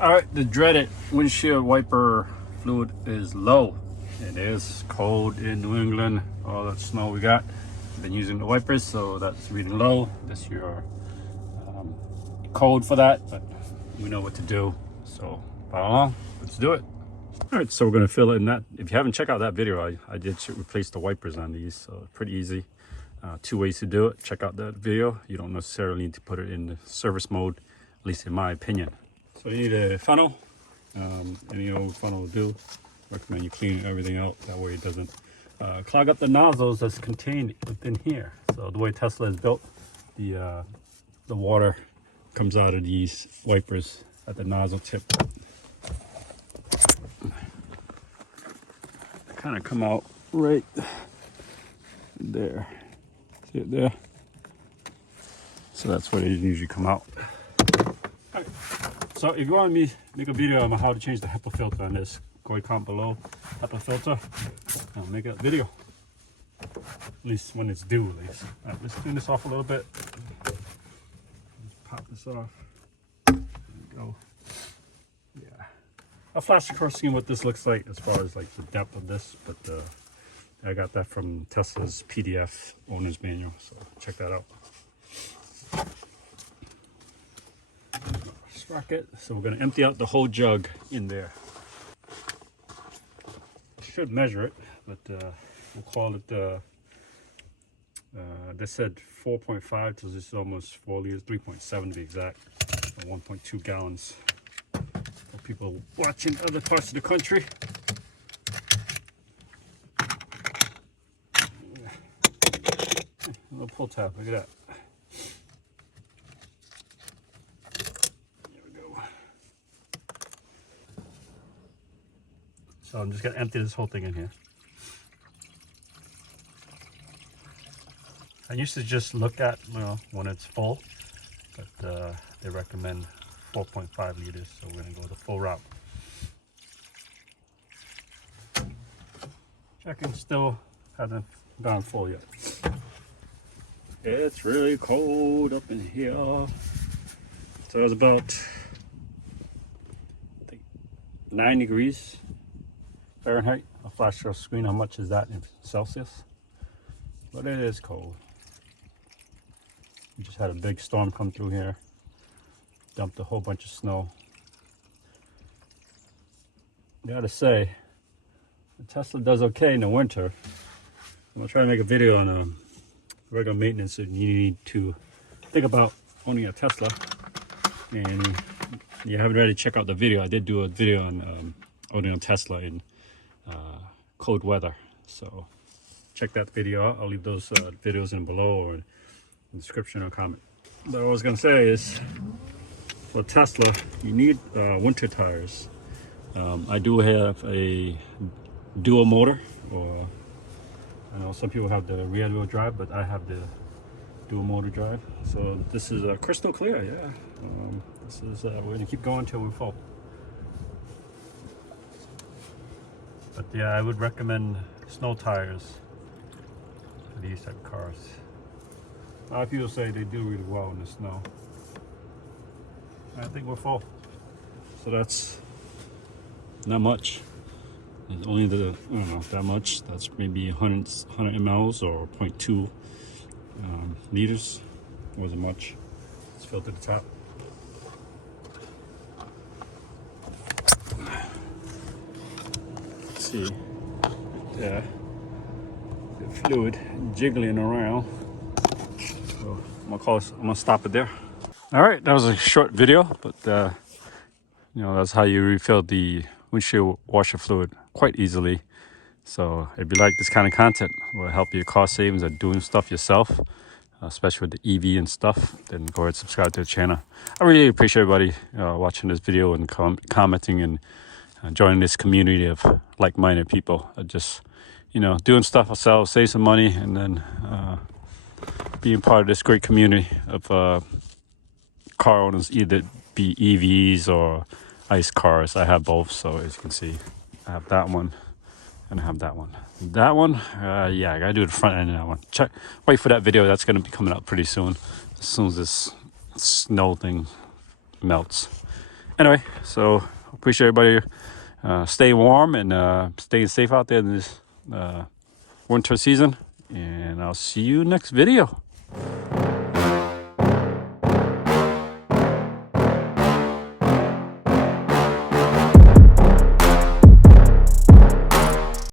All right, the dreaded windshield wiper fluid is low. It is cold in New England. All that snow we got. Been using the wipers, so that's reading low. That's your code for that, but we know what to do. So follow along. Let's do it. All right, so we're gonna fill in that. If you haven't checked out that video, I did replace the wipers on these, so pretty easy. Two ways to do it. Check out that video. You don't necessarily need to put it in the service mode, at least in my opinion. So you need a funnel. Any old funnel will do. Recommend you clean everything out. That way it doesn't clog up the nozzles that's contained within here. So the way Tesla is built, the water comes out of these wipers at the nozzle tip. They kind of come out right there. See it there? So that's where they usually come out. Right. So if you want me to make a video on how to change the HEPA filter on this, go ahead, comment below HEPA filter. I'll make a video. At least when it's due, at least. All right, let's clean this off a little bit. Let's pop this off. There we go. Yeah. I'll flash across seeing what this looks like as far as like the depth of this, but I got that from Tesla's PDF owner's manual, so check that out. Sprocket. So we're going to empty out the whole jug in there. Should measure it, but we'll call it they said 4.5, so this is almost 4 liters, 3.7 to be exact, 1.2 gallons. For people watching other parts of the country. A little pull tab, look at that. There we go. So I'm just gonna empty this whole thing in here. I used to just look at, when it's full, but they recommend 4.5 liters, so we're gonna go the full route. Checking, still hasn't gone full yet. It's really cold up in here. So it's about, I think, 9 degrees Fahrenheit. I'll flash your screen how much is that in Celsius. But it is cold. We just had a big storm come through here. Dumped a whole bunch of snow. Gotta say, the Tesla does okay in the winter. I'm gonna try to make a video on regular maintenance that you need to think about owning a Tesla. And if you haven't already checked out the video, I did do a video on owning a Tesla in cold weather. So check that video out. I'll leave those videos in below or in the description or comment. But what I was gonna say is, for Tesla, you need winter tires. I do have a dual motor, or I know some people have the rear wheel drive, but I have the dual motor drive. So this is crystal clear, yeah. This is we're gonna keep going till we're full. But yeah, I would recommend snow tires for these type of cars. A lot of people say they do really well in the snow. I think we're full, so that's not much. It's only the, I don't know, that much. That's maybe 100 mLs or 0.2 liters. Wasn't much. It's filled to the top. Let's see. Yeah, the fluid jiggling around. So I'm gonna stop it there. All right, that was a short video, but that's how you refill the windshield washer fluid quite easily. So if you like this kind of content, it will help you cost savings of doing stuff yourself, especially with the EV and stuff, then go ahead and subscribe to the channel. I really appreciate everybody watching this video and commenting and joining this community of like-minded people. Just doing stuff ourselves, save some money, and then being part of this great community of car owners, either be EVs or ICE cars. I have both, so as you can see, I have that one and I have that one. That one, yeah, I gotta do the front end of that one. Wait for that video. That's gonna be coming out pretty soon, as soon as this snow thing melts. Anyway, so appreciate everybody staying warm and staying safe out there in this winter season. And I'll see you next video.